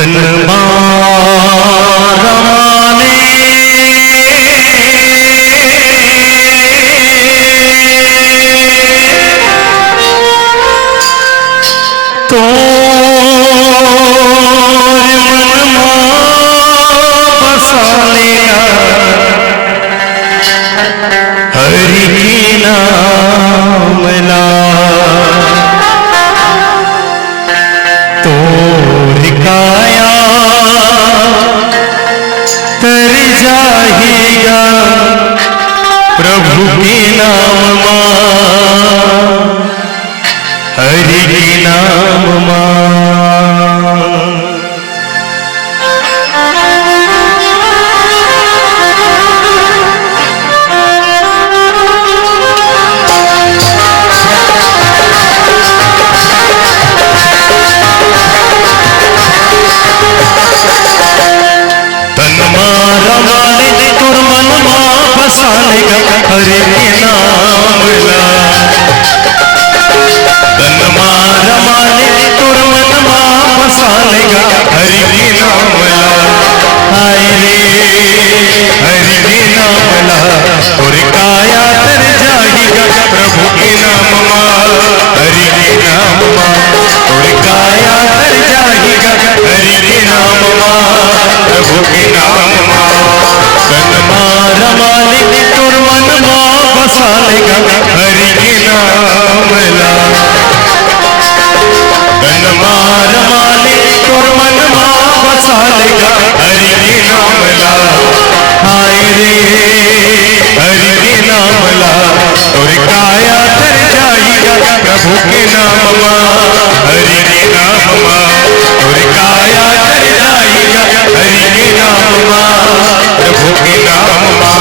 तन मारा माने तो मन बसा लेना हरि की नाम ला तो काया तर जाएगा प्रभु के नाम मां हरि के नाम मां। हरि के नाम ला तन मारा माने तुर मन मां बसा लेगा हरि के नाम ला हाय रे हरि के नाम ला और काया तर जाएगा प्रभु के नाम मां हरि के नाम मां और काया तर जाएगा हरि के नाम मां प्रभु के नाम मां। तन मारा माने तुर मन मां बसा लेगा हरि के नाम ला तन मारा माने तुर मन मां बसा लेगा हरि के नाम ला हाय रे हरि के नाम ला और काया तर जाएगा प्रभु के नाम मां हरि के नाम मां और काया तर जाएगा हरि के नाम मां प्रभु के नाम मां।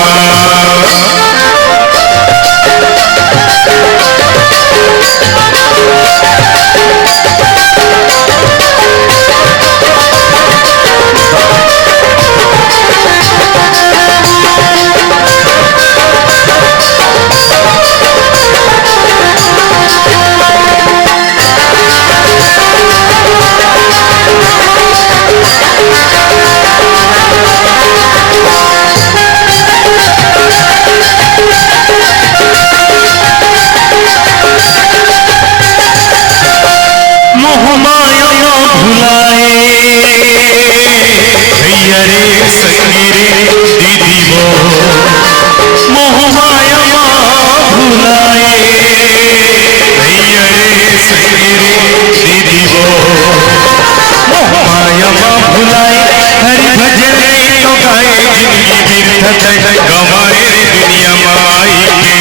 गवाए दुनिया माई के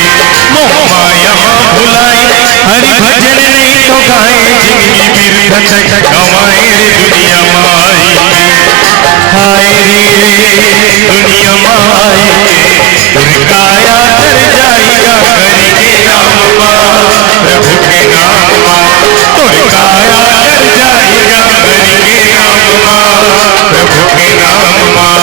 मोह माया भुलाए हरि भजन नहीं तो गाए जिंदगी बिरखत गवाए दुनिया माई के हाय रे दुनिया माई के तुर काया तर जाएगा हरि के नाम मां प्रभु के नाम मां तुर काया तर जाएगा हरि के नाम मां प्रभु के नाम मां।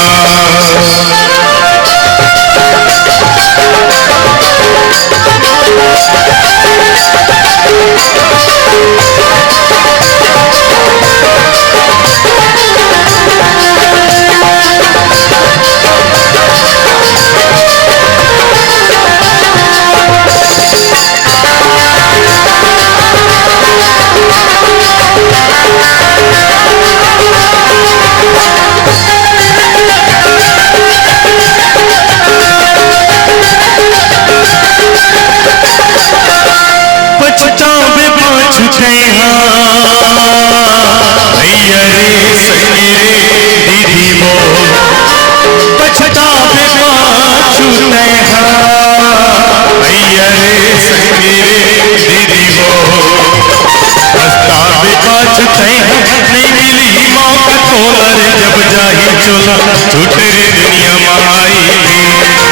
नहीं मिली मौका तोला रे जब जाही चोला छूटे रे दुनिया माई के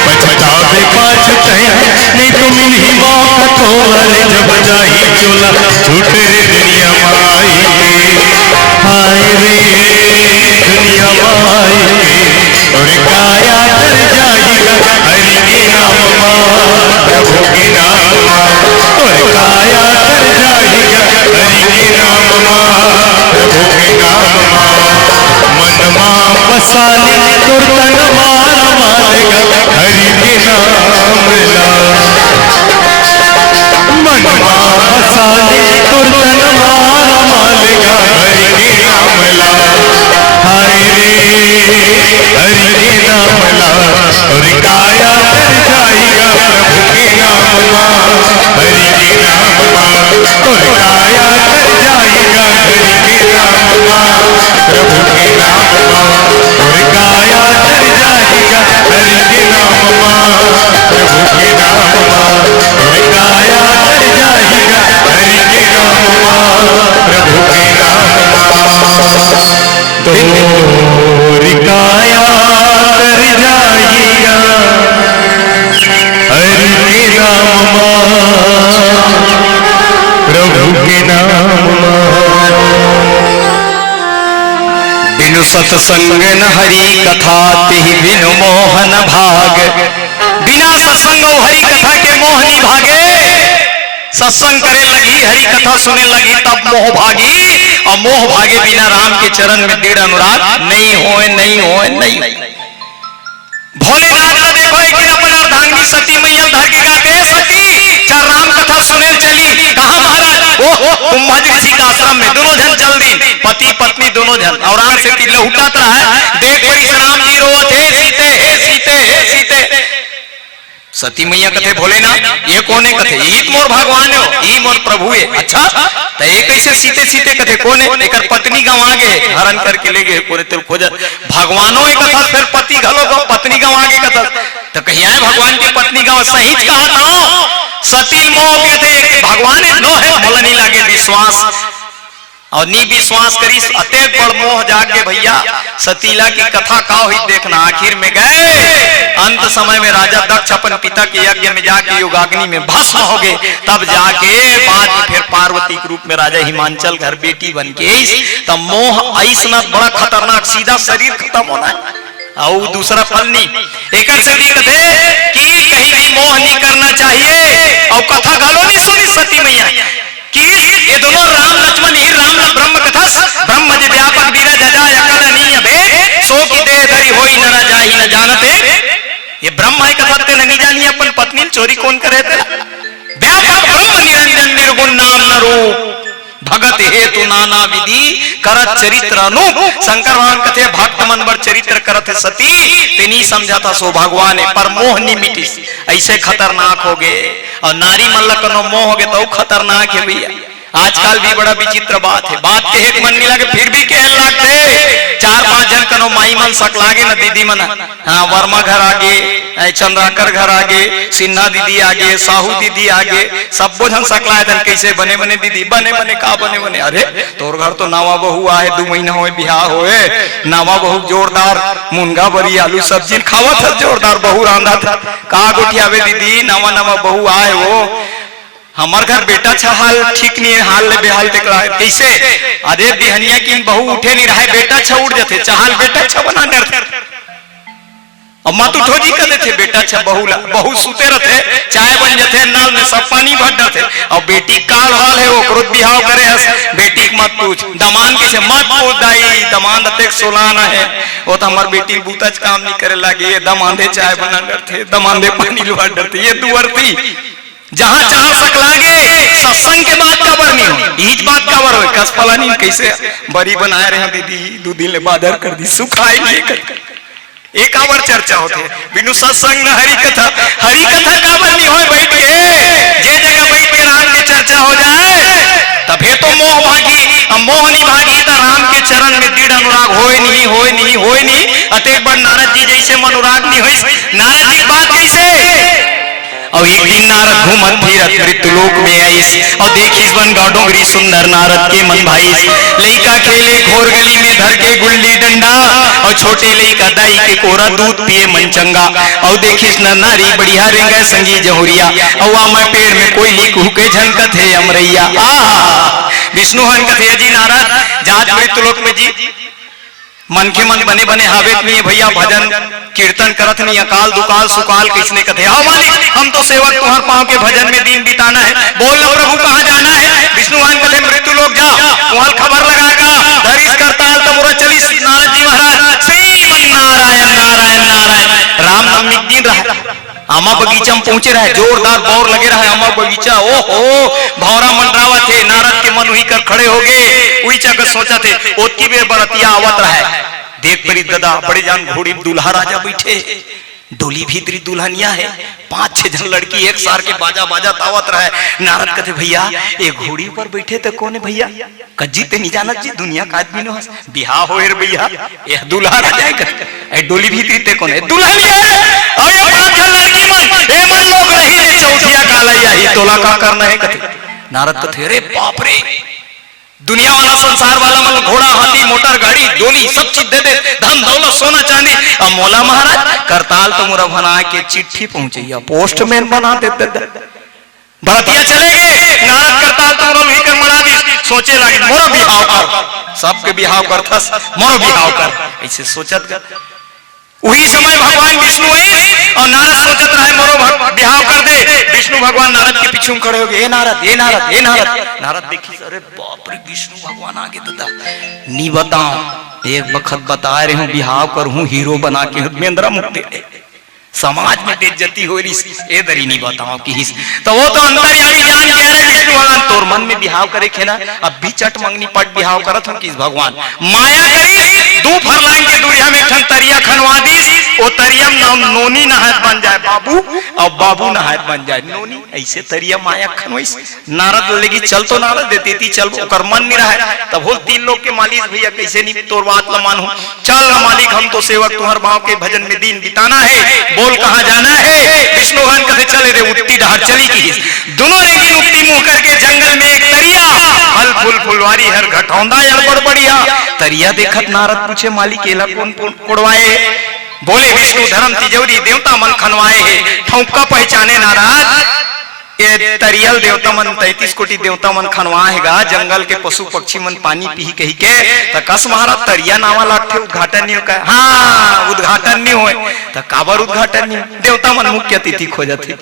पछतावे पाछते नहीं तो मिली मौका तोला रे जब जाही चोला छूटे रे दुनिया माई के हाय रे दुनिया माई के और काया तर जाएगा हरि के नाम मां प्रभु के नाम मां और काया तर जाएगा हरि के नाम मां प्रभु के नाम मां। सत्संग न हरि कथा तिहि बिनु मोहन भाग। बिना सत्संग और हरि कथा के मोह नहीं भागे। सत्संग करे लगी, हरि कथा सुने लगी, तब मोह भागी। और मोह भागे बिना राम के चरण में दृढ़ अनुराग नहीं होए, नहीं होए, नहीं। भोलेनाथ का देखो एक दिन अपन अर्धांगिनी सती मैया धर के गाते सती चार राम कथा सुने चली। कहा महाराज? वो कुंभज ऋषि का आश्रम में दोनों जन चल दी, पति पत्नी दोनों जन। और आंख से लहुटात रहा है, देख परी राम जी रोवत हे सीते, हे सीते, हे सीते। सती मैया कथे भोलेनाथ ये कौन है? कथे ई मोर भगवान हो, ई मोर प्रभु है। अच्छा तो ये कैसे सीते सीते कथे कौन है? एकर पत्नी गंवा गे, हरण करके ले गए कोरे तेरे खोज भगवानों एक कथा, फिर पति घलो गो पत्नी गंवा के कथा। तो कहिया है भगवान की पत्नी गंवा सही कहा था। सती मोह के थे भगवान है नो है, मोला नहीं लागे विश्वास और नी विश्वास करी अत्यंत बड़ मोह जाके भैया सतीला की कथा का हुई देखना। आखिर में गए अंत समय में राजा दक्ष अपन पिता के यज्ञ में जाके योगाग्नि में भस्म हो गए। तब जाके बाद में फिर पार्वती के रूप में राजा हिमांचल घर बेटी बन के तब मोह ऐसा बड़ा खतरनाक, सीधा शरीर खत्म होना है और दूसरा फल नहीं। एक से भी कथे कि कहीं भी मोह नहीं करना चाहिए। और कथा घालो नहीं सुनी सती मैया कि ये दोनों राम लक्ष्मण ही राम ब्रह्म कथा ब्रह्म जे व्यापक बीरा जजा अकल नहीं अबे सो की दे धरी होई न राजा ही न जानते। ये ब्रह्म है कथा ते नहीं जानी अपन पत्नी चोरी कौन करे थे। व्यापक ब्रह्म निरंजन निर्गुण नाम न रूप भगत हेतु नाना विधि करत चरित्र अनूप। शंकर भगवान कथे भक्त मन बर चरित्र करत है सती तेनी समझा था सो भगवान है, पर मोह नहीं मिटी ऐसे खतरनाक हो गए। और नारी मल्ल कनो मोह हो गए तो खतरनाक है भैया। आजकल भी बड़ा विचित्र बात है, बात के एक मन नहीं लगे फिर भी कह लागते। चार पांच जन कनो माई मन सक लागे ना दीदी मन। हाँ वर्मा घर आगे, चंद्राकर घर आगे, सिन्हा दीदी आगे, साहू दीदी आगे, सब जन सकलाए धन कैसे बने बने दीदी बने बने का बने बने। अरे तोर घर तो नावा बहू आए 2 महीना होए बिहार होए, नावा बहू जोरदार मुनगा बरी आलू सब्जी खावा था, जोरदार बहू रांधा था। का गोठियावे दीदी नवा नवा बहू आए वो हमार घर बेटा छा हाल ठीक नहीं है, हाल ले बेहाल देखला कैसे। अरे बिहनिया की बहू उठे नहीं रहा बेटा छा उठ जाते चाहाल बेटा छा बना डर। और मातु ठोजी कर देते बेटा छा बहू सुते रहते चाय बन जाते नाल में सब पानी भर जाते। और बेटी काल हाल है वो क्रोध बिहाव करे हस बेटी मत पूछ दमान कैसे मत पूछ दाई दमान अतेक सोलाना है वो तो हमार बेटी बूतज काम नहीं करे लगे। दमांधे चाय बना डरते दमांधे पानी लुहा डरते। ये दुअरती जहां चाह सक लागे सत्संग के बात का बरनी हो ईज बात का बर हो कस फलानी कैसे बरी बनाए रहे दीदी 2 दिन ले बादर कर दी सुखाई नहीं कर एक आवर चर्चा होते बिनु सत्संग न हरि कथा का बरनी हो बैठ के जे जगह बैठ के राम की चर्चा हो जाए तबे तो मोह भागी। अब मोह नहीं भागी तो राम के चरण में दृढ़ अनुराग होए नहीं होए नहीं होए नहीं। अतेक बड़ नारद जी जैसे अनुराग नहीं हुई। नारद जी बात कैसे और एक दिन नारद घूमत फिरत मृत्युलोक में आईस और देखिस वन गाडोंगरी सुंदर नारद के मन भाईस। लइका खेले घोर गली में धर के गुल्ली डंडा और छोटे लइका दाई के कोरा दूध पिए मन चंगा। और देखिस न नारी बढ़िया रेंगे संगी जहुरिया और मैं पेड़ में कोई लिख हुके झनकत है अमरैया। विष्णु हन कथे जी नारद जात मृत्युलोक में जी मन के मन बने बने हावेत नहीं भैया भजन कीर्तन करत नहीं अकाल दुकाल सुकाल किसने कथे आओ मालिक हम तो सेवक तुम्हार पांव के भजन में दिन बिताना है। बोल लो प्रभु कहाँ जाना है। विष्णुवान कथे मृत्यु लोग जा तुम्हार खबर लगाएगा धरिस करताल तो मुरा चलिस नारद जी महाराज श्री नारायण नारायण नारायण राम नवमी दिन रहा आमा बगीचा में पहुंचे रहे जोरदार बौर लगे रहा आमा बगीचा ओ हो भौरा मंडरावा थे नारद के मन हुई कर खड़े हो गए। वही जगह सोचा थे ओतकी बेर बरतिया आवत रहे देख परी दादा बड़े जान घोड़ी दूल्हा राजा बैठे डोली भीतरी दुल्हनिया है 5-6 जन लड़की एक सार के बाजा बाजा तावत रहे। नारद कहते भैया ये घोड़ी पर बैठे तो कौन है भैया कज्जी ते नहीं जानत जी दुनिया का आदमी नो बिहार हो रे भैया ये दूल्हा राजा है डोली भीतरी ते कौन है दुल्हनिया और ये 5 जन लड़की मन ए मन लोग रही ने चौथिया कालैया ही तोला का करना है कहते। नारद कहते रे बाप रे दुनिया वाला संसार वाला मतलब घोड़ा हाथी मोटर गाड़ी डोली सब चीज दे दे धन दौलत सोना चांदी। अब मौला महाराज करताल तो मुरा बना के चिट्ठी पहुंचैया पोस्टमैन बना देते भरतिया चले गए नारद करताल तो मुरा कर मरा दी सोचे लगे मोरा बिहाव कर सबके बिहाव करथस, मोरो बिहाव कर। ऐसे सोचत कर वही समय भगवान विष्णु है और नारद सोचत रहे मोरो बिहाव कर दे। विष्णु भगवान नारद के पीछे खड़े हो गए, ए नारद, ए नारद, ए नारद। नारद देखी, अरे बाप रे, विष्णु भगवान आगे दादा नहीं बताओ, एक वक्त बता रहे हूँ बिहाव कर हूँ, हीरो बना के मेंद्रा मुक्ति समाज में बेइज्जती हो रही, ए दरी नहीं बताओ कि तो वो तो अंतर्यामी जान कह रहे विष्णु भगवान तोर मन में बिहाव करे खे ना, अब भी चट मंगनी पट बिहाव करत हम किस भगवान माया करी 2 फरलांग के दूरिया में ठन तरिया खनवा दीस, ओ तरियम नोनी नहायत बन जाए बाबू और बाबू नहायत बन जाए नोनी, ऐसे तरिया माया खनवाइस। नारद लगी चल तो नारद देती थी, चल ओकर मन नहीं रहा, तब बोल 3 लोग के मालिक भैया कैसे नहीं तोर बात ल मानू, चल मालिक हम तो सेवक तुम्हार भाव के भजन में दिन बिताना है, बोल कहां जाना है। विष्णु भगवान कहते चले रे उत्ती डहर चली की, दोनों रेगी उत्ती मुंह करके जंगल में एक तरिया फल फूल फुलवारी हर घटौंदा अड़बड़ बढ़िया तरिया देखत नारद पूछे मालिक एला कौन कोड़वाए, बोले विष्णु धर्म तिजोरी देवता मन खनवाए है, ठौका पहचाने नारद ये तरियल देवता मन 33 कोटि देवता मन खनवाएगा, जंगल के पशु पक्षी मन पानी पी कही के कस महाराज तरिया नावा लाठे उद्घाटन नहीं हो, हाँ उद्घाटन नहीं होए तो काबर उद्घाटन नहीं, देवता मन मुख्य अतिथि खोजत है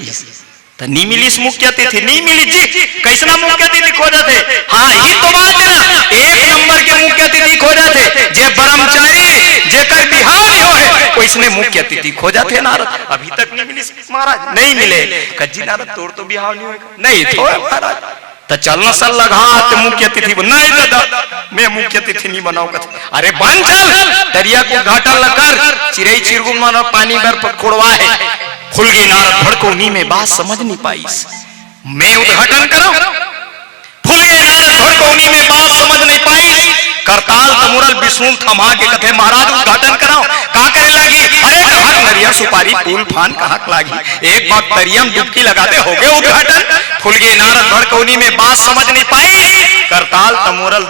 तो नहीं मिली मुख्य अतिथि, नहीं मिली जी कैसना मुख्य अतिथि खोजत है, हाँ ही तो बात है ना, 1 नंबर के मुख्य अतिथि खोजत है, जे ब्रह्मचारी जेकर बिहाव नहीं हो है वैसने मुख्य अतिथि खोजत है नारद, अभी तक नहीं मिली महाराज, नहीं मिले कज्जी नारद तोड़ तो बिहाव नहीं होगा, नहीं तो महाराज तो चलना सल लगा मुख्य अतिथि नहीं दादा मैं मुख्य अतिथि नहीं बनाऊ, अरे बन चल दरिया को घाटा लकर चिड़ई चिरगुन मानो पानी भर खोड़वा है, खुल गई नारद भड़कोनी में बात समझ नहीं पाई, मैं उद्घाटन करूं, खुल गए नारद भड़कोनी में बात समझ नहीं पाई, करताल तमुरल विष्णु थमा के कथे महाराज उद्घाटन कराओ, का करे लगी, अरे कहा नरिया सुपारी फूल फान कहा लागी, एक बात तरियम डुबकी लगाते हो गए उद्घाटन, खुल गए नारद भड़कोनी में बात समझ नहीं पाई, करताल तमुरल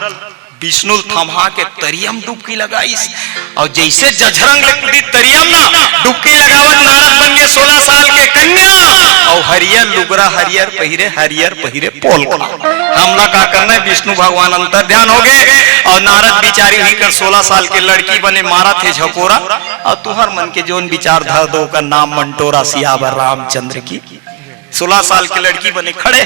विष्णु थमा के तरियम डुबकी लगाईस और जैसे जझरंग ले तरियम ना डुबकी लगावत नारद बन गए 16 साल के कन्या और हरियर लुगरा हरियर पहिरे पोल हमला का करना है, विष्णु भगवान अंतर ध्यान हो गए और नारद बिचारी हुई कर 16 साल के लड़की बने मारा थे झकोरा और तुहर मन के जोन विचार धर दो का नाम मंटोरा सियावर रामचंद्र की, 16 साल की लड़की बने खड़े,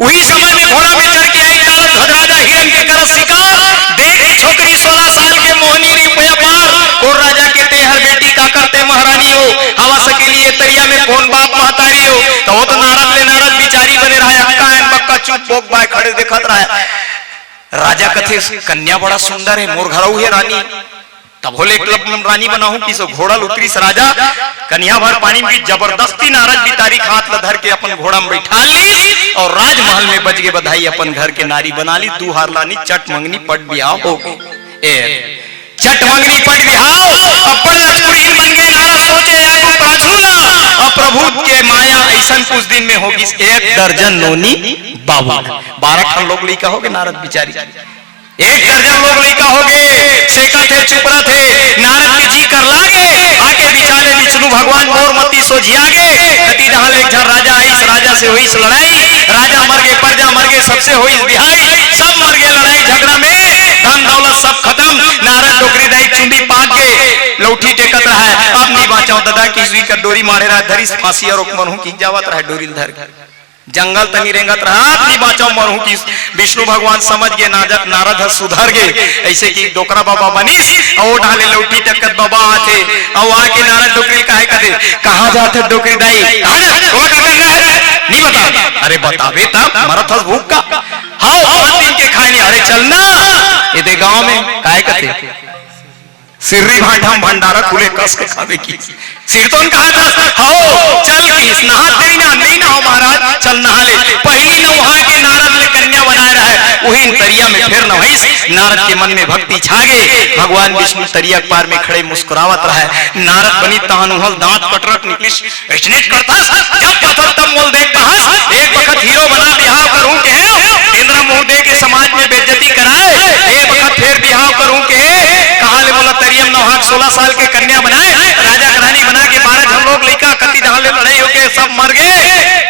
वही समय में घोड़ा में चढ़ के आई राजा हिरण के करस शिकार, देख छोकरी 16 साल के मोहनी रुपया पार और राजा के तेहर बेटी का करते महारानी हो, हवा सके लिए तरिया में कौन बाप महतारी हो, तो वो तो नारद बिचारी बने रहा, बक्का चुप बोक बाय खड़े देखत रहा, राजा कथे कन्या बड़ा सुंदर है मोर घरऊ है रानी, तब बोले क्लब रानी बनाऊं कि सो घोड़ा उतरी से राजा कन्या भर पानी में जबरदस्ती नारद बितारी हाथ धर के अपन घोड़ा में बैठा ली और राजमहल में बज गए बधाई, अपन घर के नारी बना ली, 2 हार लानी चट मंगनी पट बिहाव हो गई, चट मंगनी पट बिहाव अपन लक्ष्मण बन गए, नारद सोचे आगू पाछू ना और प्रभु के माया ऐसा कुछ दिन में होगी 1 दर्जन नोनी बाबू, 12 खन लोग लेकर हो गए नारद बिचारी, 1 दर्जन लोग लड़का हो गए, सेका थे चुपरा थे, नारद के जी कर लागे, आके बिचारे विष्णु भगवान मोर मती सो जिया गए, कति जहां एक झर राजा आई, राजा से हुई लड़ाई, राजा मर गए, प्रजा मर गए, सबसे हुई बिहाई, सब मर गए लड़ाई झगड़ा में, धन दौलत सब खत्म, नारद डोकरी दाई चुंडी पाक गए, लौठी टेकत रहा है, अब नहीं बाँचाओ दादा की सुई का डोरी मारे रहा, धरी फांसी और मनहू की जावत रहा, डोरी धर जंगल तनी रेंगत रहा, नहीं बाँचाओ मरहू की, विष्णु भगवान समझ गए नारद सुधर गए, ऐसे कि डोकरा बाबा बनीस और ढाले लौटी टक्कत बाबा आते और आके नारद डोकरी काहे कहते कहाँ जाते डोकरी दाई नहीं बता, अरे बतावे तब मरत हस भूख का, हाँ 5 दिन के खाए नहीं, अरे चलना ये दे गाँव में काहे कहते सिर्री भांडा भंडारा खुले कस के खावे की, सिरतोन कहा था हो चल किस नहा तेरी ना नहीं ना हो महाराज चल नहा ले, पहली नहा के नारद ने कन्या बनाए रहा है, वही तरिया में फिर नहाइस, नारद के मन में भक्ति छागे, भगवान विष्णु तरिया पार में खड़े मुस्कुरावत रहा है, नारद बनी तहनुहल दांत कटरट निकलिस ऐसनेच करता, जब पत्थर तब मोल देख कहा एक वक्त हीरो बना बिहाव करूं के इंद्र मुंह दे के समाज में बेइज्जती कराए, एक वक्त फिर बिहाव करूं के कहा ले बोला तरियम नौहाक 16 साल के कन्या बनाए, राजा रानी बना के 12 जन लोग लड़का कति जहां लड़ाई होके सब मर गए,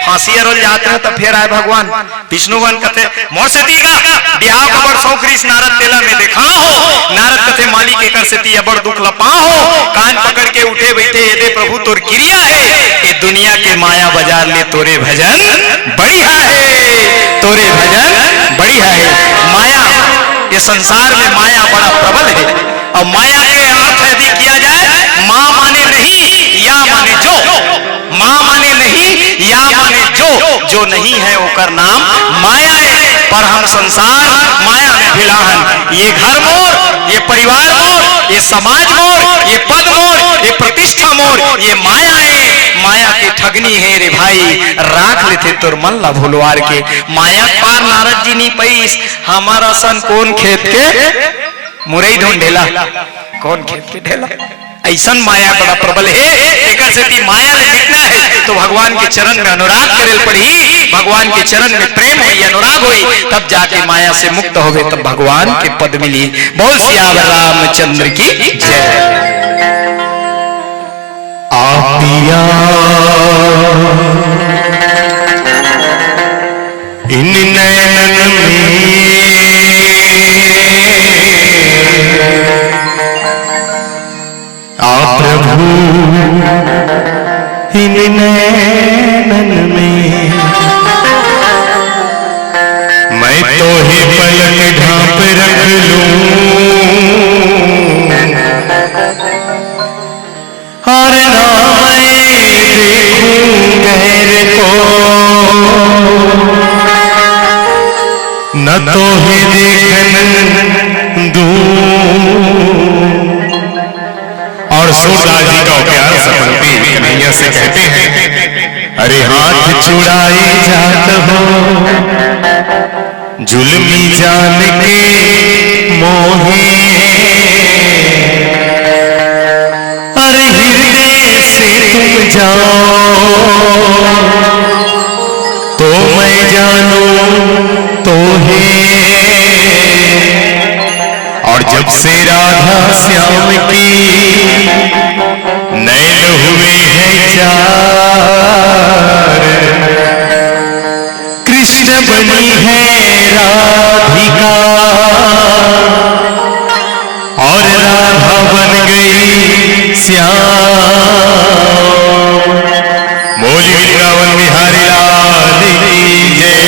फांसी रोल जाते हैं, तब फिर आए भगवान विष्णु भगवान कहते मोर से का बिहाव खबर सौखरीस नारद तेला में देखा हो। नारद कथे मालिक एकर से तिया बड़ दुख लपा हो। कान पकड़ के उठे बैठे ये दे प्रभु तोर क्रिया है। ये दुनिया के माया बाजार ले तोरे भजन बढ़िया है, तोरे भजन बढ़िया है। माया, ये संसार में माया बड़ा प्रबल है। और माया के अर्थ यदि किया जाए, माँ माने नहीं या माने जो, माँ माने नहीं या माने जो नहीं है ओकर नाम माया है। पर हम संसार माया में भिलाहन, ये घर मोर, ये परिवार मोर, ये समाज मोर, ये पद मोर, ये प्रतिष्ठा मोर, ये माया है। माया की ठगनी है रे भाई, राख लेते तोर मन ला भुलवार के। माया पार नारद जी नहीं पैस, हमारा सन कौन खेत के मुरई ढूंढेला, कौन खेत के ढेला। ऐसा माया बड़ा प्रबल है। एक माया ले मिटना है तो भगवान के चरण में अनुराग करेल पड़ी। भगवान के चरण में प्रेम हुई, अनुराग हुई, तब जाके माया से मुक्त हो गए, तब भगवान के पद मिली। बोल सियावर रामचंद्र की जय। आपिया इन नयनन में आ प्रभु, इन नैनन में मैं तो ही पलक ढांप रख लूं और ना मैं देखूं गैर को, न तो ही देखन दूं। और सूरदास जी का प्यार सपनती कन्हैया से कहते हैं, अरे हाथ छुड़ाए जात हो जुल्मी जान के मोहे, अरे हृदय से तुम जाओ तो मैं जानूं तो है। और जब से राधा श्याम की नैन हुए हैं चार, कृष्ण बनी है राधिका और राधा बन गई श्याम। बोली वृंदावन बिहारी लाल की जय।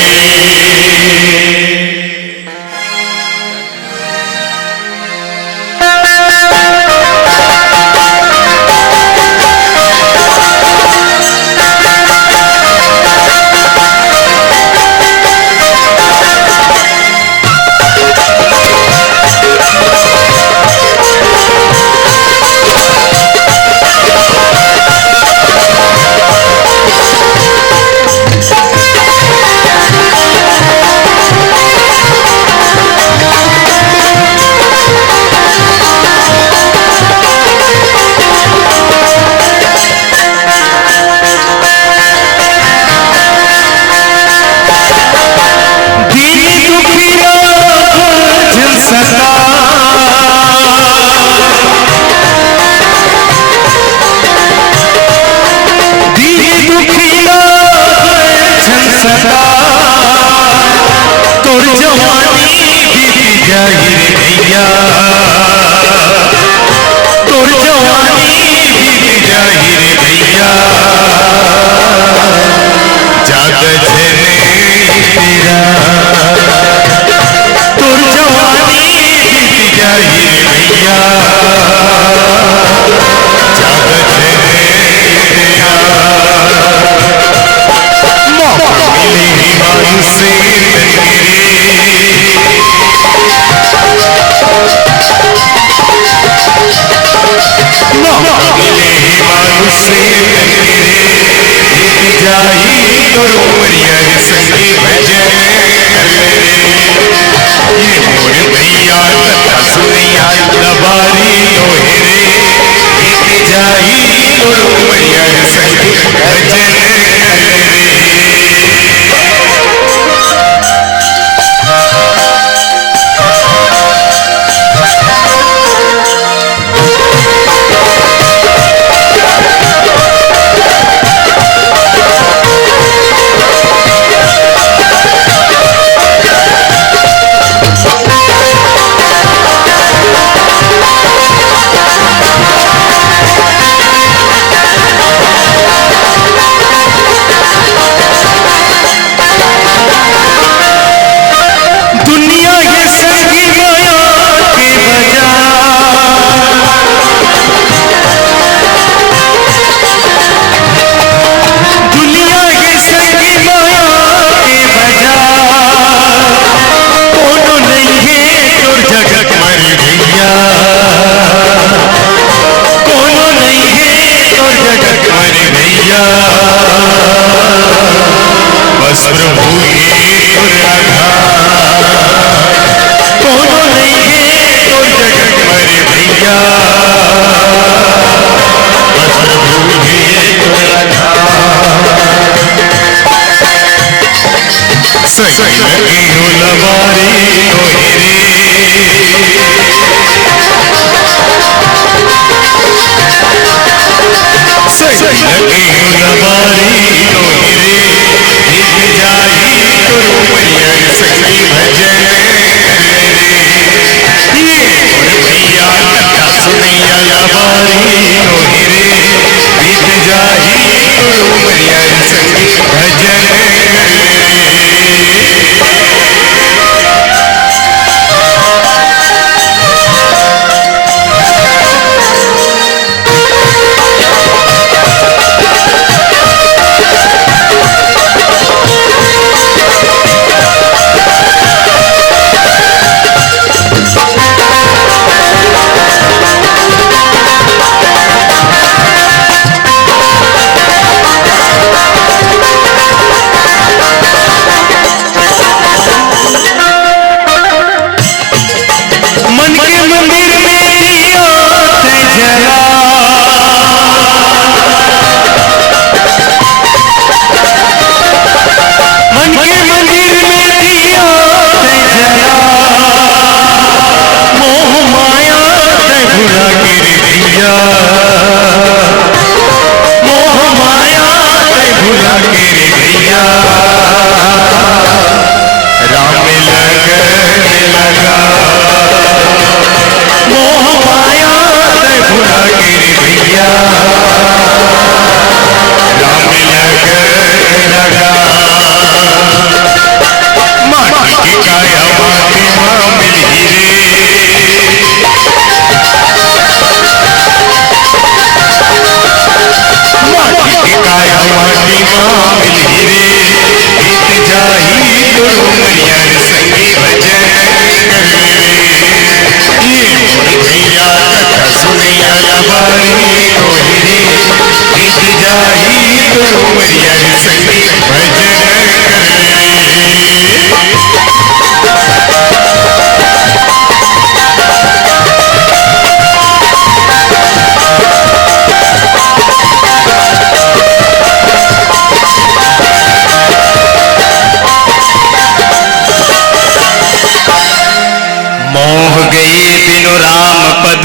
मोह गई बिनु राम पद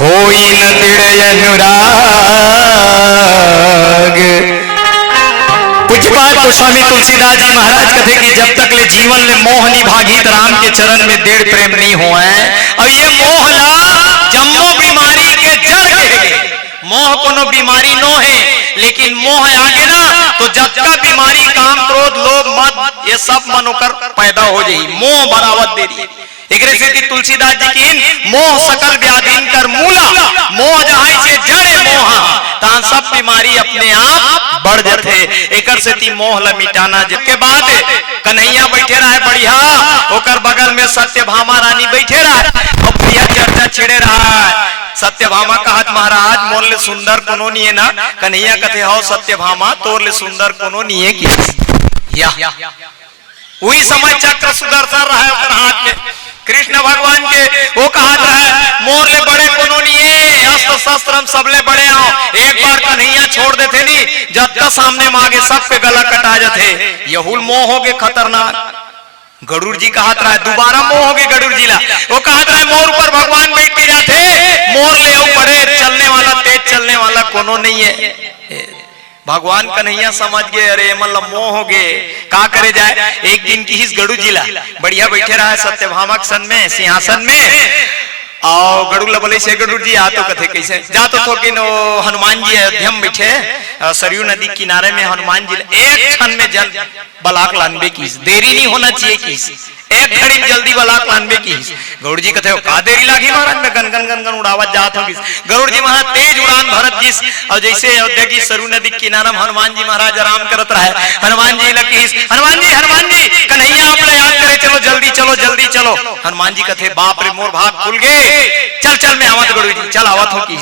होई न दृढ़ अनुराग। पूज्यपाद गोस्वामी तुलसीदास जी महाराज कहते कि जब तक ले जीवन ले मोह नहीं भागी तो राम के चरण में दृढ़ प्रेम नहीं हुआ है। और ये मोह ला जम्मो बीमारी के जड़ के मोह कोनो बीमारी नो है, लेकिन मोह आगे ना तो जब का बीमारी काम क्रोध लोभ मत ये सब मनोकर पैदा हो जाए। मोह बरावत दे रही एक तुलसीदास जी की मोह सकल व्याधीन कर मूला, मोह जहां से जड़े मोह तान सब बीमारी अपने आप बढ़ जाते। एक से ती मोह ला मिटाना। जिसके बाद कन्हैया बैठे रहा बढ़िया, ओकर बगल में सत्यभामा रानी बैठे रहा और प्रिया चर्चा छिड़े रहा। सत्यभामा कहत महाराज मोर ले सुंदर कोनो नहीं है ना। कन्हैया कथे हो सत्यभामा तोर ले सुंदर कोनो नहीं है कि या वही समय चक्र सुदर्शन रहा है ओकर हाथ में कृष्ण भगवान के। वो कहत रहे मोर ले बड़े कोनो नहीं है, अस्त्र शस्त्र हम सबले बड़े आओ। एक बार कन्हैया छोड़ देते नहीं जब तक सामने मांगे सब पे गला कटा जाते। यहुल मोह हो गए खतरनाक। गरुड़ जी कहत रहा दोबारा मोह हो गए गरुड़ जी ला। वो कहत रहा मोर पर भगवान बैठ के जाते मोर ले आओ बड़े चलने वाला तेज चलने वाला कोनो नहीं है। भगवान कन्हैया समझ गए अरे मतलब मोह हो गए का करे जाए। एक दिन की हिस गरुड़ जिला बढ़िया बैठे रहा है सत्यभामा सन में सिंहासन में। और गरुड़ बोले से गरुड़ जी आ तो कथे कैसे जा तो कि हनुमान जी अयोध्या में बैठे सरयू नदी किनारे में। हनुमान जी एक क्षण में जल बलाक लानबे की देरी नहीं होना चाहिए कि एक घड़ी जल्दी बलाक लानबे की। गरुड़ जी कहते हो का देरी लागी महाराज में गन गन गन गन उड़ावत जात हो। गरुड़ जी महाराज तेज उड़ान भरत जिस और जैसे अयोध्या की सरयू नदी किनारा में हनुमान जी महाराज आराम करत रहे। हनुमान जी लगी हनुमान जी कन्हैया आप याद करे चलो जल्दी चलो जल्दी चलो। हनुमान जी कहते बाप रे मोर भाग खुल गए चल चल मैं आवत गरुड़ जी चल आवत हो की।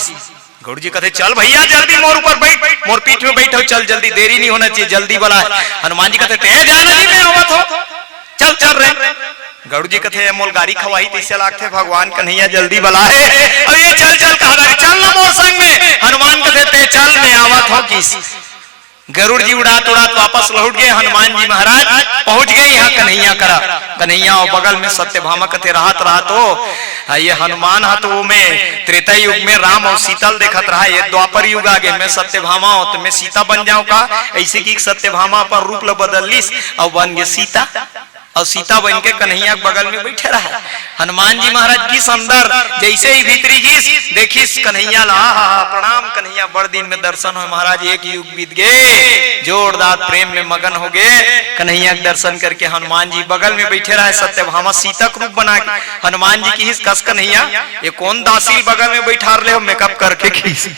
गरुड़ जी कहते चल भैया जल्दी मोर ऊपर बैठ मोर पीठ में बैठो चल जल्दी देरी नहीं होना चाहिए जल्दी बला। हनुमान जी कहते तेज जाना जी मैं आवत हो चल चल रहे। गरुड़ जी कहते मोल गाड़ी खवाई तैसे लागते भगवान कन्हैया जल्दी बला है। अब ये चल चल कहा चल ना मोर संग में। हनुमान कहते ते चल मैं आवत हो किस। गरुड़ जी उड़ात उड़ात वापस लौट गए। हनुमान जी महाराज पहुंच गए यहाँ कन्हैया करा। कन्हैया और बगल में सत्यभामा कहते राहत हो ये हनुमान हाथ वो में त्रेता युग में राम और सीता देखत रहा। ये द्वापर युग आगे मैं सत्यभामा हो तो मैं सीता बन जाऊं का। ऐसे की सत्यभामा पर रूप ल बदलिस और बन गए सीता और सीता बन के कन्हैया बगल में बैठे रहा। हनुमान जी महाराज की सुंदर जैसे ही भीतरी घिस देखिस कन्हैया ला प्रणाम कन्हैया बड़ दिन में दर्शन हो महाराज। एक युग बीत गए जोरदार प्रेम में मगन हो गए। कन्हैया के दर्शन करके हनुमान जी बगल में बैठे रहे। सत्यभामा सीता रूप बना के हनुमान जी की हिस कस कन्हैया ये कौन दासी बगल में बैठा रहे हो मेकअप करके खींच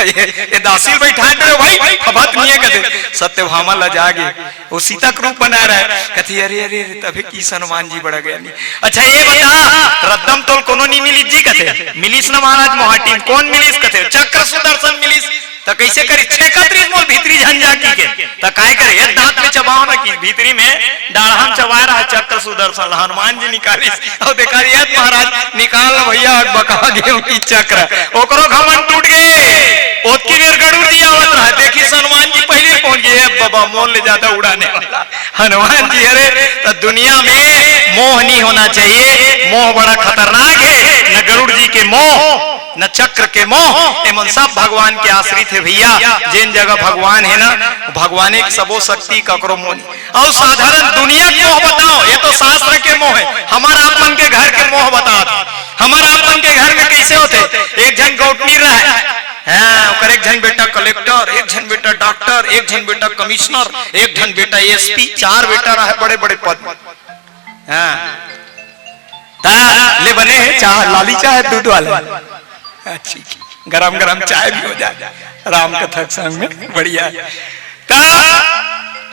ये दासी बैठा रहे भाई खबत नहीं है कहते। सत्यभामा लजा गए वो सीता रूप बना रहा है कहती अरे अरे तभी की हनुमान जी बड़ा गया नहीं। अच्छा ये बता रद्दम तोल कोनो नहीं मिली जी कहते मिलिस ना महाराज मोहाटी में कौन मिलिस कहते चक्र सुदर्शन मिलिस तो कैसे करी 36 मोल भीतरी झंझा की के तो काय करे ये दांत में चबाओ ना की भीतरी में डाढ़ाम चबा रहा चक्र सुदर्शन। हनुमान जी निकालिस और देखा ये महाराज निकाल भैया बका गए की चक्र ओकरो घमंड टूट गए। ओतकी देर गरुड़ जी आवत रहा देखी हनुमान जी पहले पहुंच गए बाबा मोल ले जाता उड़ाने वाला हनुमान जी। अरे तो दुनिया में मोह नहीं होना चाहिए मोह बड़ा खतरनाक है। न गरुड़ जी के मोह न चक्र के मोह एमन सब भगवान के आश्रित है भैया। जिन जगह भगवान है ना भगवान की सबो शक्ति ककरो मोह। और साधारण दुनिया के मोह बताओ ये तो शास्त्र के मोह है। हमारा अपन के घर के मोह बताओ हमारा अपन के घर में कैसे होते। एक जन गौटनी रहा एक जन बेटा कलेक्टर एक जन बेटा डॉक्टर एक जन बेटा कमिश्नर एक जन बेटा एसपी 4 बेटा रहा बड़े बड़े पद ले बने हैं चाह लाली चाय दूध वाले गरम गरम चाय भी हो जाए राम कथा संग में बढ़िया।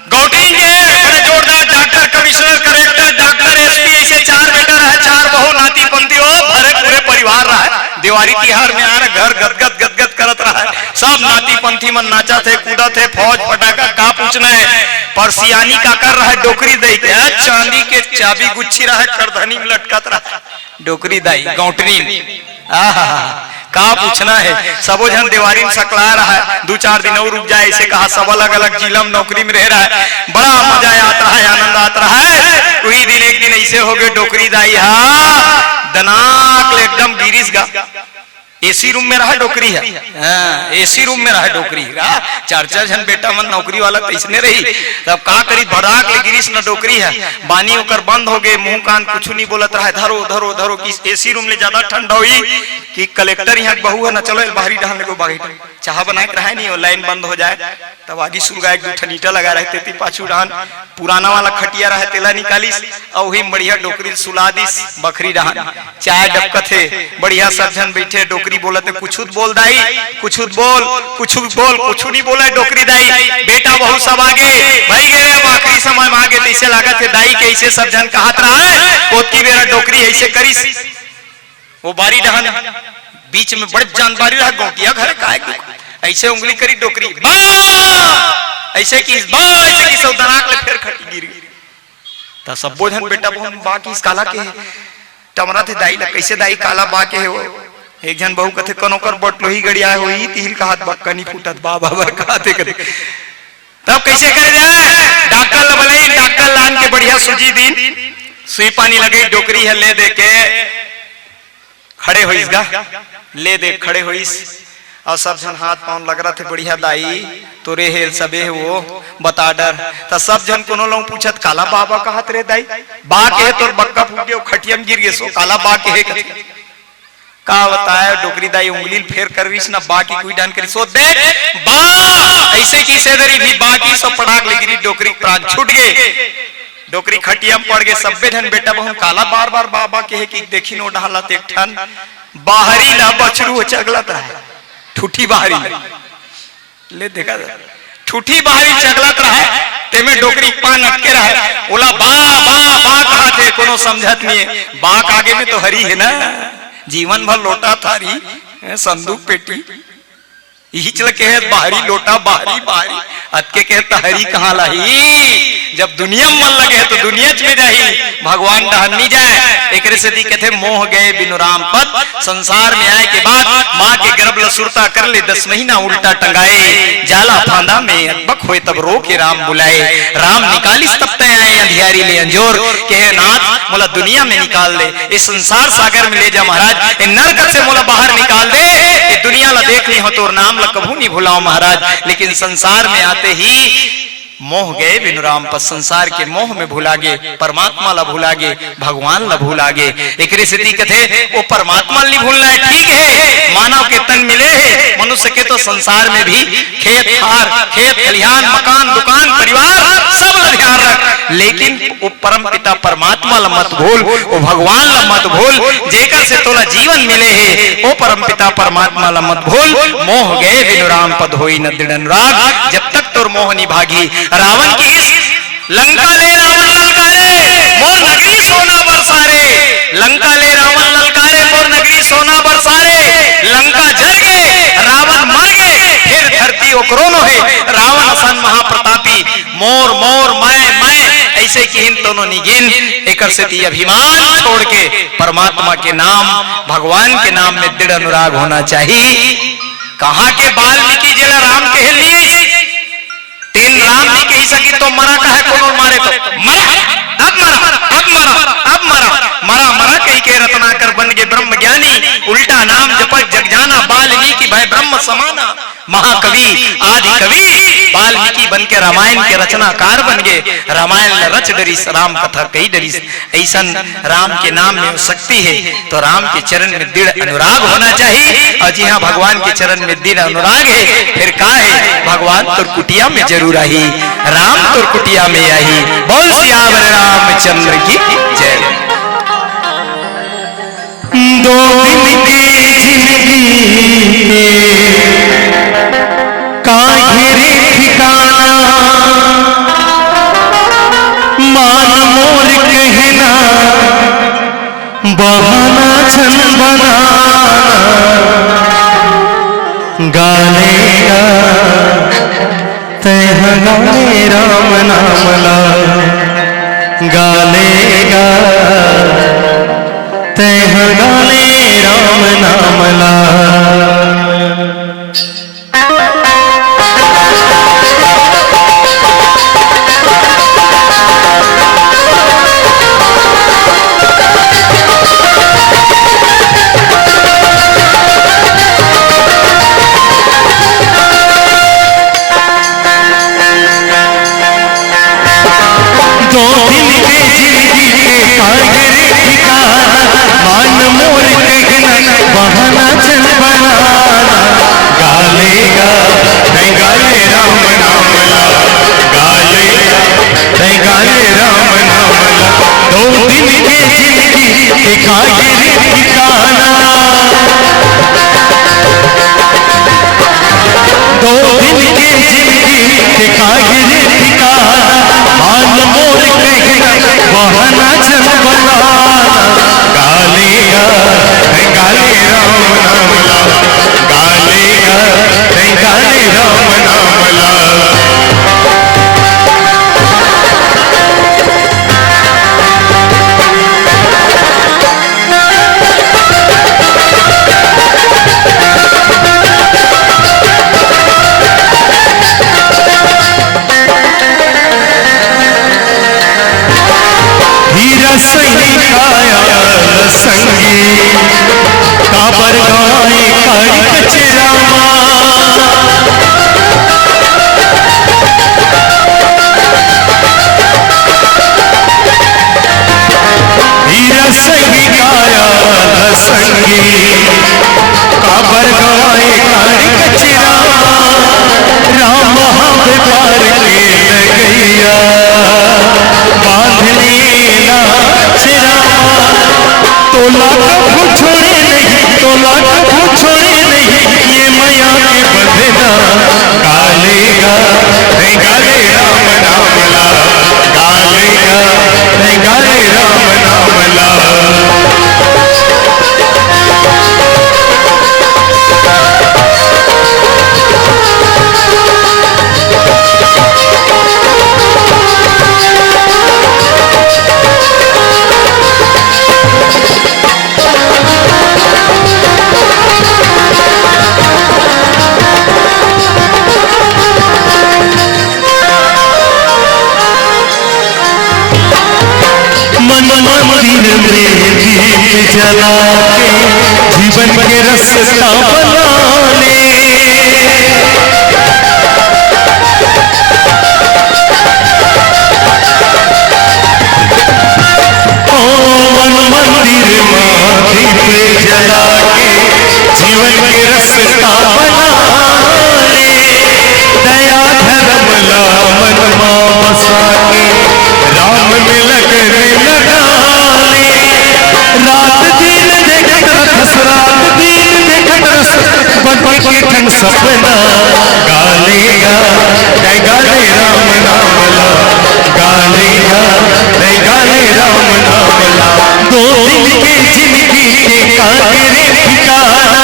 गौटी के बड़े जोरदार doctor commissioner collector doctor SP ऐसे 4 बेटा रहा 4 बहु नाती पंथी हो भरे पूरे परिवार रहा है। दिवाली तिहार में आ रहा घर गदगद गदगद करत रहा है। सब नाती पंथी मन नाचा थे कूदा थे फौज फटाका का पूछना है। परसियानी का कर रहा है डोकरी दई के चांदी के चाबी गुच्छी रहा है करधनी में लटकत रहा डोकरी दाई गौटनी का पूछना है। सबो जन देवारी में सकला रहा है, 2-4 दिन और रुक जाए, ऐसे कहा सब अलग अलग जिला में नौकरी में रह रहा है, बड़ा मजा आता है, आनंद आता है। वही दिन एक दिन ऐसे हो गए डोकरी दाई दनाक एकदम गिरीश गा एसी रूम में रहा डोकरी है, एसी रूम में रहा डोकरी 4-4 जन बेटा मन नौकरी वाला कैसने रही, तब का करी भड़ाक ले गिरीश न डोकरी है, बानी होकर बंद हो गए, मुंह कान कुछ नहीं बोलत रहा, धरो धरो धरो कि एसी रूम ले ज्यादा ठंडा हुई कि कलेक्टर यहाँ बहू है न, चलो बाहरी डाल को बागी चाह बना के रहा नहीं, लाइन बंद हो जाए तब आगे सुलगा 1-2 ईटा लगा रहते थे, पाछू डान पुराना वाला खटिया रहे तेला निकालिस और वही बढ़िया डोकरी सुला दिस, बखरी डान चाय डबकत है, बढ़िया सब जन बैठे, डोकरी बोलते कुछ बोल दाई, कुछ बोल कुछ नहीं बोला डोकरी दाई, बेटा बहू सब आगे भाई गए, अब आखिरी समय में आगे ऐसे लागत है दाई के ऐसे सब जन कहत रहा है, पोतकी बेरा डोकरी ऐसे करिस, वो बारी डहन बीच में बड़े जानबारी रहा गोटिया घर का ऐसे उंगली करी डोकरी ऐसे की ऐसे की सौदनाक ले फिर खटी गिर त सबो जन बेटा बहन बा की काला के टमरा थे दाई ला कैसे दाई काला बा के हो, एक जन बहू कथे कनोकर बटलोही गड़िया होई तिल का हाथ बक्का नहीं फूटत बा बाबर कहते कथे, तब कैसे करे जाए डॉक्टर ला बोले, डॉक्टर लान के बढ़िया सुजी दिन सुई पानी लगे डोकरी है ले दे के खड़े होइस गा, ले दे खड़े होइस और सब जन हाथ पांव लग रहा थे, बढ़िया दाई तोरे हेल सबे वो बता डर, तो सब जन कोनो लोग पूछत काला बाबा कहत रे दाई, बा के तोर बक्का फूट गयो खटियम गिर गए सो काला बा के है का बताया डोकरी दाई उंगली फेर करविस ना बाकी कोई डान करी सो दे बा ऐसे की सेदरी भी बाकी सब पड़ाक ले गिरी डोकरी प्राण छूट गए, डोकरी खटियम पड़ गए, सबे धन बेटा बहु काला बार बार बाबा के है कि देखी नो डालत एक ठन बाहरी ला बछरू चगलत रहा, ठूठी बाहरी ले देखा ठूठी बाहरी चगलत रहा, तेमे डोकरी पान अटके रहा, बोला बा बा बा कहा थे कोनो समझत नहीं है, बाक आगे में तो हरी है ना, जीवन भर लोटा थारी संदूक पेटी यही चल के है बाहरी लोटा बाहरी बाहरी अतके कहता हरी कहाँ लाही, जब दुनिया मन लगे तो दुनिया में जाही, भगवान डहन नहीं जाए, एक से दी कहते मोह गए बिनु राम पद, संसार में आए के बाद माँ के गर्भ लसुरता कर ले 10 महीना उल्टा टंगाए, जाला फांदा में अकबक होए तब रो के राम बुलाए, राम निकालिस तब तय आए अंधियारी ले अंजोर, कहे नाथ मोला दुनिया में निकाल दे, इस संसार सागर में ले जा महाराज, नरक से मोला बाहर निकाल दे, ये दुनिया ला देख ली हो तोर नाम ला कभू नहीं भुलाओ महाराज, लेकिन संसार में आते ही मोह गए बिनु राम पर, संसार के मोह में भुला गए, परमात्मा ला भुला गए, भगवान ला भुला गए, एक स्थिति कथे वो परमात्मा नहीं भूलना है ठीक है, मानव के तन मिले है, मनुष्य के तो संसार में भी खेत हार खेत खलिहान मकान दुकान परिवार सब ला ध्यान रख, लेकिन वो परम पिता परमात्मा ला मत भूल, वो भगवान ला मत भूल, जेकर से तोला जीवन मिले है वो परम पिता परमात्मा ला मत भूल, मोह गए बिनु राम पद होई न दृढ़ अनुराग, जब तक तोर मोह नहीं भागी, रावण की इस लंका ले रावण ललकारे मोर नगरी सोना बरसारे, लंका ले रावण ललकारे मोर नगरी सोना बरसारे, लंका जल गए रावण मर गए फिर धरती ओकरोनो है, रावण असन महाप्रतापी मोर मोर मैं ऐसे की हिन दोनों निगिन, एकर से ती अभिमान छोड़ के परमात्मा के नाम भगवान के नाम में दृढ़ अनुराग होना चाहिए। कहा के वाल्मीकि जिला राम के लिए तीन राम नहीं कही सकी तो मरा का है कोनो मारे तो मरा, अब मरा अब मरा अब मरा मरा मरा कही के रत्नाकर बन गए ब्रह्म ज्ञानी, उल्टा नाम जपत जग जाना, वाल्मीकि भाई ब्रह्म समाना, महाकवि आदि कवि वाल्मीकि बन के रामायण के रचनाकार बन गए, रामायण रच डरिस राम कथा कई डरिस, ऐसा राम के नाम में शक्ति है, तो राम के चरण में दृढ़ अनुराग होना चाहिए, और जी हाँ भगवान के चरण में दृढ़ अनुराग है, फिर का है भगवान तुर कुटिया में जरूर आई, राम तुर कुटिया में आई, बोल सियावर रामचंद्र की जय। दो दिन की जिंदगी काहिरे ठिकाना, मान मोर कहना बहाना छन बनाना, गालेगा तय गाले राम नाम ला, गालेगा तय गाले राम नाम ला। देखा गिरी ठिकाना, 2 दिन की जिंदगी देखा गिरी ठिकाना, हाल मोर कहना बहाना चल बनाना, गालेगा गाले राम नाम ला, गालेगा गाले राम नाम ला। संगी काया संगी काबर गाए काड़ी कचरामा, हीरा संगी काया संगी काबर गाए काड़ी कचरामा, राम हमें पार के लगैया बांधने तोला कभू छोड़े नहीं, तोला कभू छोड़े नहीं, ये मैया के बंधना, गालेगा गाले राम नाम ला, गालेगा गाले राम नाम ला। मंदिर में दीप जला के जीवन के रास्ता बना ले, ओ मंदिर में दीप जला के जीवन के रास्ता बना ले, दया धर्म ला मन में बसा के राम में लगने लगा, रात दिन देखत रस, रात दिन देखत रस, बन के ठन सपना, गालेगा गाले राम नाम ला, गालेगा गाले राम नाम ला। 2 दिन की जिंदगी के कागरे ठिकाना,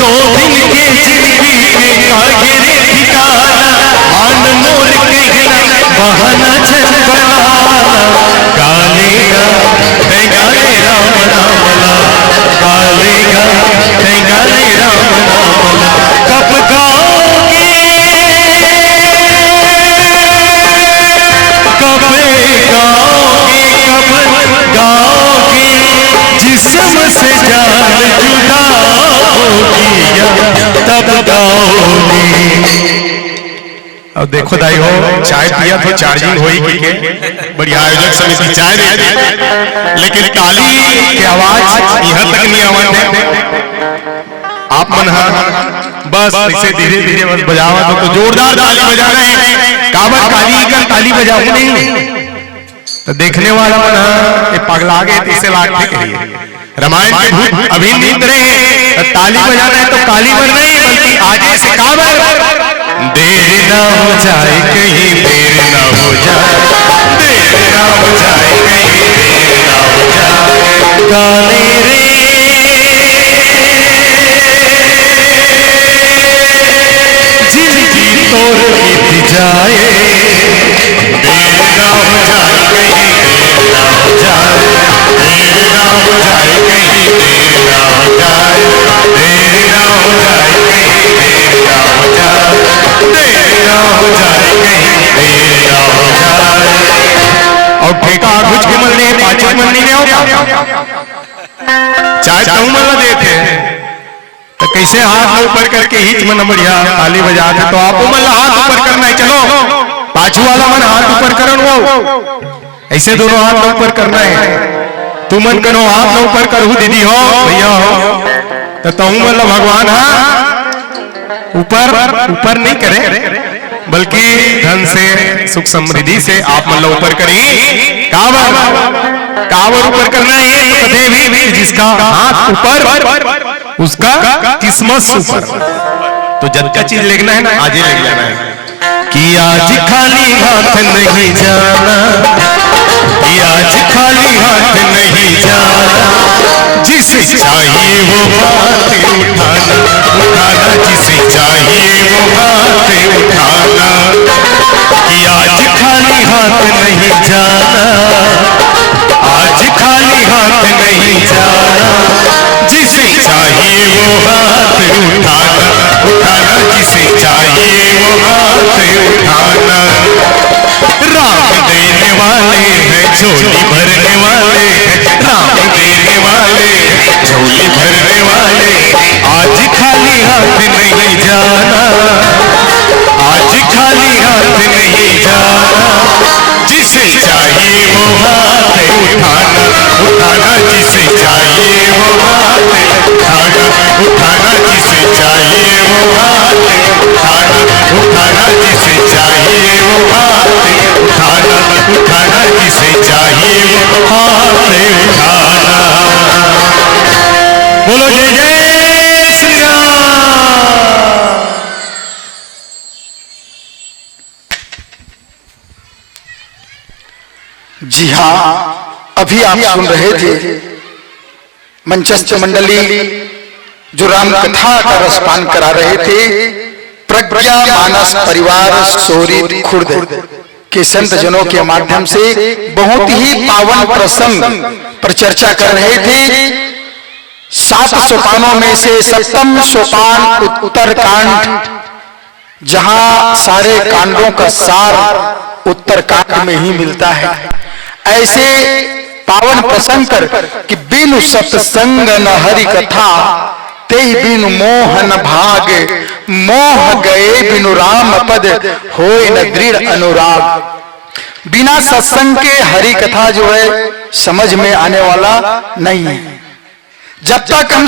2 दिन की जिंदगी के कागरे ठिकाना, मान मोर कहना बहाना चल बनाना, गालेगा गाले राम नाम ला, गालेगा गाले राम नाम ला। कब गाओगे कब गाओगे कब गाओगे, जिस्म से जान जुदा होगी तब गाओगे। अब देखो दाई हो, चाय पिया तो चार्जिंग होई के बढ़िया आयोजक समिति चाय दे, लेकिन ताली की आवाज यहाँ तक नहीं आवाज है। आप मन बस इसे धीरे धीरे बस बजावा तो जोरदार ताली बजाना है, काबर काली का ताली बजाऊ नहीं तो देखने वाला मन ये पगला गए इसे लागते करिए। रामायण के भूत अभी नींद रहे, ताली बजाना है तो काली बर नहीं बल्कि आगे से काबर, देर ना हो जाए कहीं देर ना हो जाए, देर ना हो जाए कहीं देर ना हो जाए, गाने रे जिंदगी तोर बीत जाए, देर ना हो जाए कहीं देर ना हो जाए, देर ना हो जाए कहीं देर ना हो जाए, देर ना हो जाए कहीं देर ना हो जाए, देर ना हो जाए कहीं देर ना हो जाए। और ठेका कुछ के मलने 5 मलने में होगा चाहे तू मला देते तो कैसे हाथ ऊपर करके हिच मन बढ़िया ताली बजाते, तो आपको मन हाथ ऊपर करना है, चलो पाछू वाला मन हाथ ऊपर करो, वो ऐसे दोनों हाथ ऊपर करना है, तू मन करो हाथ ऊपर करू दीदी हो भैया हो, तो तुम मतलब भगवान हाँ ऊपर ऊपर नहीं करे बल्कि धन से सुख समृद्धि से आप मतलब ऊपर करी कावर ऊपर करना है तो कदे भी जिसका हाथ ऊपर उसका किस्मत ऊपर। तो जब का चीज लेना है ना आज ही ले जाना है कि आज खाली हाथ नहीं जाना, कि आज खाली हाथ नहीं जाना, जिसे चाहिए वो बात उठाना, उठाना जिसे चाहिए वो बात उठाना, कि आज खाली हाथ नहीं जाना, आज खाली हाथ नहीं जाना, जिसे चाहिए वो बात उठाना, उठाना जिसे चाहिए वो बात उठाना। राम देने वाले हैं झोली भरने वाले हैं, राम देने वाले झोली भरने वाले, आज खाली हाथ नहीं जाना, आज खाली हाथ नहीं जाना, जिसे चाहिए वो बात उठाना, उठाना जिसे चाहिए वो बात उठाना, उठाना जिसे चाहिए वो बात उठाना, उठाना जिसे चाहिए वो बात उठाना, उठाना जिसे चाहिए वो बात उठाना। बोलो जय जय श्री राम। जी हाँ, अभी आप सुन रहे थे मंचस्थ मंडली जो राम कथा का रसपान करा रहे थे, प्रज्ञा मानस परिवार सोरी खुर्द के संत जनों के माध्यम से बहुत ही पावन प्रसंग पर चर्चा कर रहे थे। 7 सोपानों में से 7वां सोपान उत्तर कांड, जहां सारे कांडों का सार उत्तर कांड में ही मिलता है। ऐसे पावन प्रसंग कर कि बिनु सत्संग न हरि कथा, ते बिनु मोह न भाग, मोह गए बिनु राम पद, होए न दृढ़ अनुराग। बिना सत्संग के हरि कथा जो है समझ में आने वाला नहीं है। जब तक हम